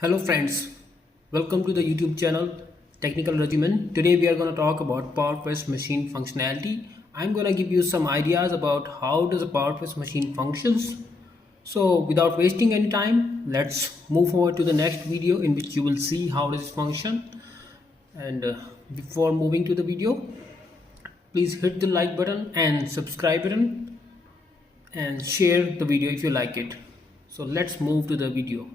Hello friends, welcome to the YouTube channel Technical Regimen. Today we are going to talk about PowerPress machine functionality. I'm going to give you some ideas about how does a PowerPress machine functions. So without wasting any time, let's move forward to the next video in which you will see how does it function. And before moving to the video, please hit the like button and subscribe button and share the video if you like it. So let's move to the video.